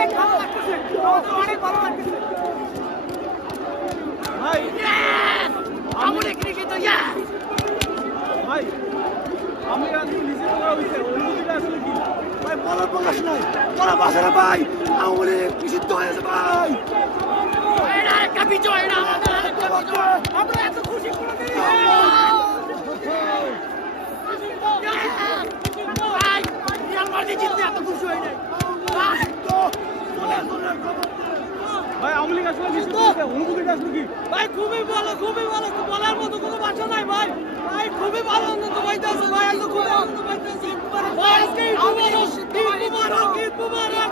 অনেক ভালো লাগতেছে, অনেক ভালো লাগতেছে ভাই। আমাদের ক্রিকেট ভাই, আমি আজকে নিজে করা হয়েছে, অনুভূতিটা আসলে কি ভাই বলার প্রকাশ নাই, বলা ভাষা না ভাই। আমাদের নিষিদ্ধ হয়েছে ভাই, এটা একটা বিজয়, এটা আমাদের একটা বিজয়। আমরা এত খুশি কোনোদিন ভাই, রিয়াল মাদ্রিদ জিততে এত খুশি হয়ে যায় ভাই। আওয়ামী লীগ আসলে নিষিদ্ধ হয়েছে, অনুভূতিটা আসলে কি ভাই? খুবই ভালো, খুবই ভালো, বলার মতো কোনো ভাষা নাই ভাই। ভাই খুবই ভালো আনন্দ পাইতেছে ভাই, এত খুবই আনন্দ পাইতেছে ভাই। আজকে ঈদ মুবারক, ঈদ মুবারক, ঈদ মুবারক।